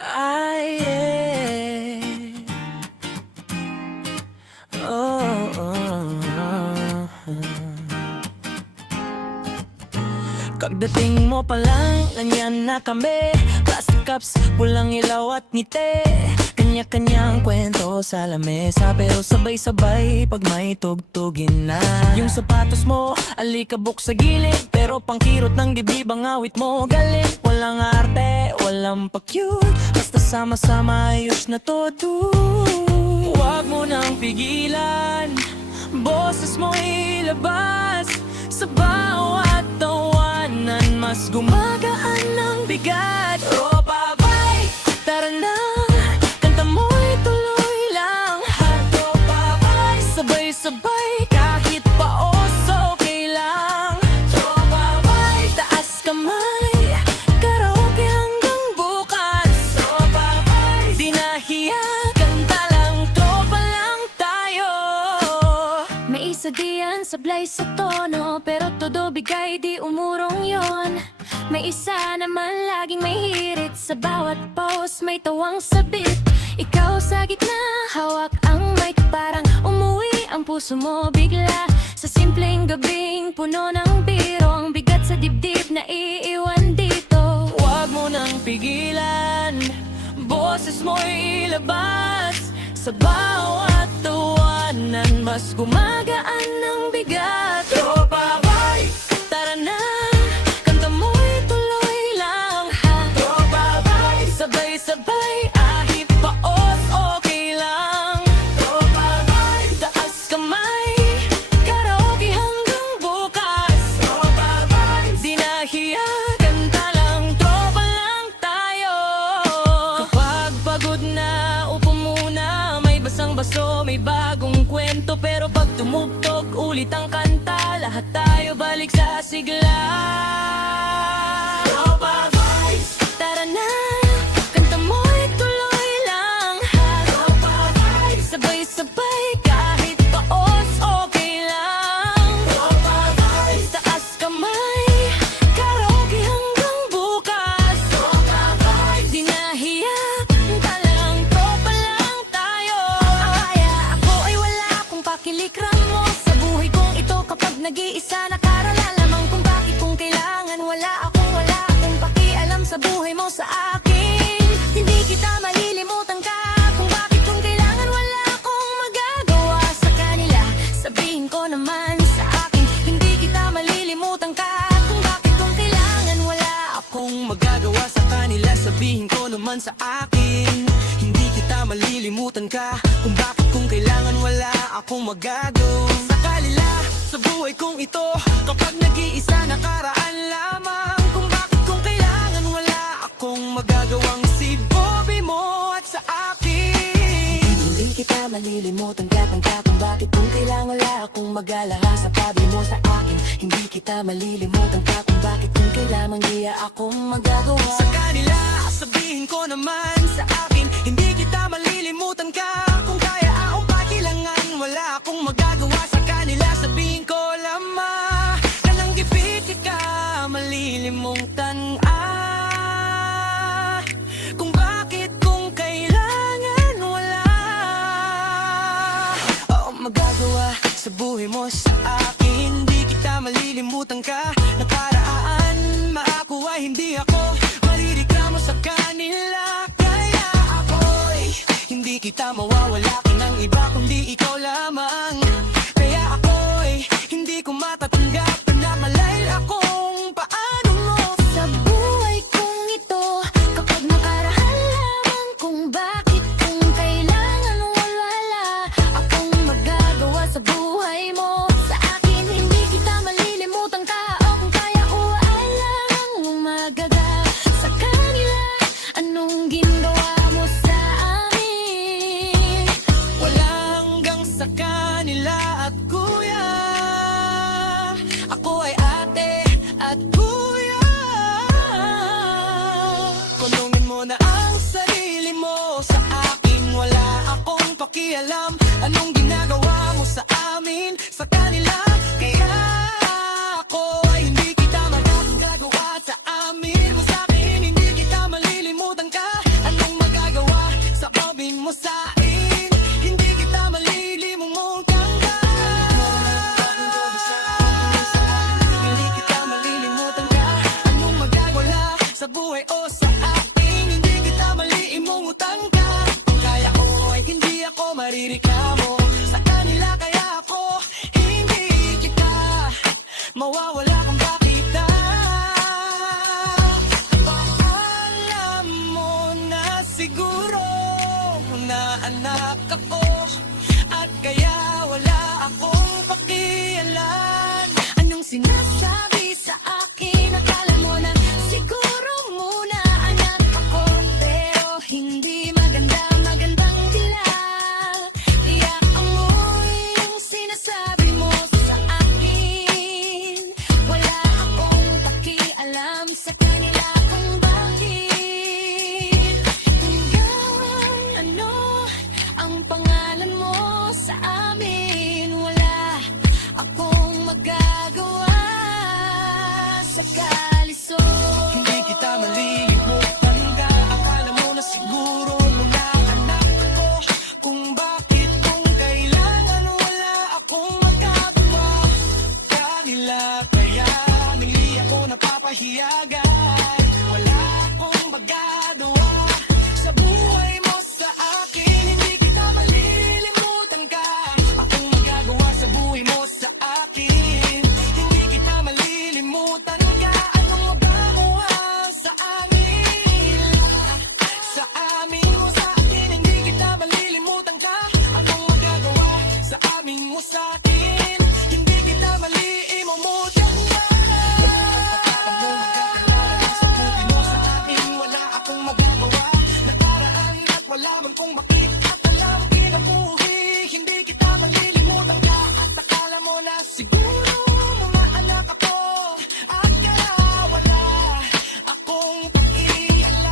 Ay, oh, Pagdating mo pa lang, ganyan na kami. Plastic cups, pulang ilaw at ngiti. Kanya-kanyang kwento sa lamesa, pero sabay-sabay pag may tugtugin na. Yung sapatos mo, alikabok sa gilid, pero pangkirot ng dibdib ang awit mo. Galit, walang arte, walang pa-cute, basta sama-sama ayos na todo. Huwag mo nang pigilan, boses mo ilabas. Sa bawat tawanan, mas gumagaan ng bigat. Tropa bay, tara na, kanta mo'y tuloy lang. Tropa bay, sabay-sabay, kahit paos okay lang. Tropa bay, taas kamay, karaoke hanggang bukas. Tropa bay, di nahiya, kanta lang, tropa lang tayo. May isa diyan sablay sa tono, pero todo bigay di umurong yon. May isa naman laging may hirit, sa bawat pause may tawang sabit. Ikaw sa gitna, hawak ang mic, parang umuwi ang puso mo bigla. Sa simpleng gabing puno ng biro, ang bigat sa dibdib na iiwan dito. Huwag mo nang pigilan, boses mo ilabas. Sa bawat tawanan, mas gumagaan ng bigat. Tropa bay, tara na, kanta mo'y tuloy lang. Tropa bay, sabay-sabay, ahit paos okay lang. Tropa bay, taas kamay, karaoke hanggang bukas. Tropa bay, di nahiya, kanta lang, tropa lang tayo. Kapag pagod na, upo muna, may basang-baso, may bagong kwento. Pero pag tumugtog ulit ang kanta, lahat tayo balik sa sigla. Tropa boys, tara na, kanta mo'y tuloy lang. Tropa boys, sabay-sabay, kahit paos okay lang. Tropa boys, taas kamay, karaoke hanggang bukas. Tropa boys, di nahiya, kanta lang, tropa lang tayo. Kaya ako ay wala akong pakilikram mo sa buhay kong ito. Kapag nag-iisa nakaralalamang kung bakit kung kailangan, wala akong pakialam sa buhay mo sa akin. Hindi kita malilimutan ka, kung bakit kung kailangan, wala akong magagawa sa kanila. Sabihin ko naman sa akin, hindi kita malilimutan ka, kung bakit kung kailangan, wala akong magagawa sa kanila. Sabihin ko naman sa akin, hindi kita malilimutan ka, kung bakit kung kailangan, wala akong magagawa sa kanila. Sa buhay kong ito, kapag nag-iisa nakaraan lamang, kung bakit kung kailangan, wala akong magagawang si Bobby mo at sa akin. Hindi kita malilimutan ka, kung bakit kung kailangan, wala akong mag-alala sa pabi mo sa akin. Hindi kita malilimutan ka, kung bakit kung kailangan, di akong magagawa sa kanila. Sabihin ko naman sa akin, hindi kita malilimutan ka, kung kaya akong pakilangan, wala akong magagawa sa kanila. Sabihin ko lamang, kanang gipit ka malilimutan kung bakit kung kailangan, wala akong magagawa sa buhay mo sa akin. Hindi kita malilimutan ka, nakaraan maakuha, hindi ako marireklamo sa kanila. Kaya ako'y hindi kita mawawala ka ng iba, kundi ikaw lamang. Kaya ako'y hindi ko matatanggap na malay akong paano mo sa buhay kong ito. Kapag nakaraan lamang, kung bakit kung kailangan, wala akong magagawa sa buhay mo sa akin. Hindi kita malilimutan ka, o kung kaya, wala akong magagawa sa kanila. Anong ginawa mo sa amin? Wala hanggang sa kanila at kuya. Ako ay ate at kuya. Tanungin mo na ang sarili mo sa akin, wala akong pakialam. Anong ginagawa mo sa amin, sa kanila. Kaya ako ay hindi kita magagawa sa amin mo sa akin. Hindi kita malilimutan ka, anong siguro na anak ako, at kaya wala akong pakialam. Anong sinasabi sa akin? Akala mo na siguro muna anak ako, pero hindi maganda, magandang dilag. Iyak amoy yung sinasabi mo sa akin. Wala akong pakialam sa kanila kung bakit. Hanggang ano ang pangalan mo sa amin? Wala akong magagawa sa kalisod. Hindi kita malilimutan ka. Akala mo na siguro muna anak ako, kung bakit kung kailangan wala akong magagawa. Kanila kaya hindi ako napapahiyagan. Wala akong magagawa sa buhay mo sa akin. Hindi kita malilimutan ka. Akong magagawa sa buhay mo sa akin. Hindi kita malilimutan ka. Anong magagawa sa amin? Sa amin mo sa akin. Hindi kita malilimutan ka. Anong magagawa sa amin mo sa akin? Hindi kita malilimutan ka. Sa buhay mo sa akin, wala akong magagawa. Nakaraan at wala man kung bakit. At alam kinabuhi, hindi kita malilimutan ka. At akala mo na siguro mga anak ako, at kaya wala akong pakialam.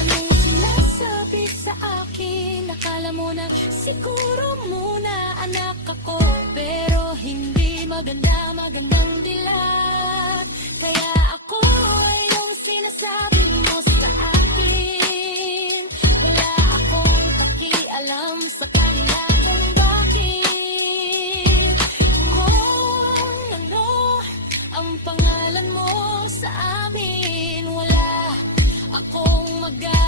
Anong sinasabi sa akin? Akala mo na siguro muna anak ako, pero hindi maganda, magandang dilag. Kaya ako ay yung sinasabi mo sa akin. Wala akong pakialam sa kanila kung bakit. Kung ano ang pangalan mo sa amin, wala akong magagawa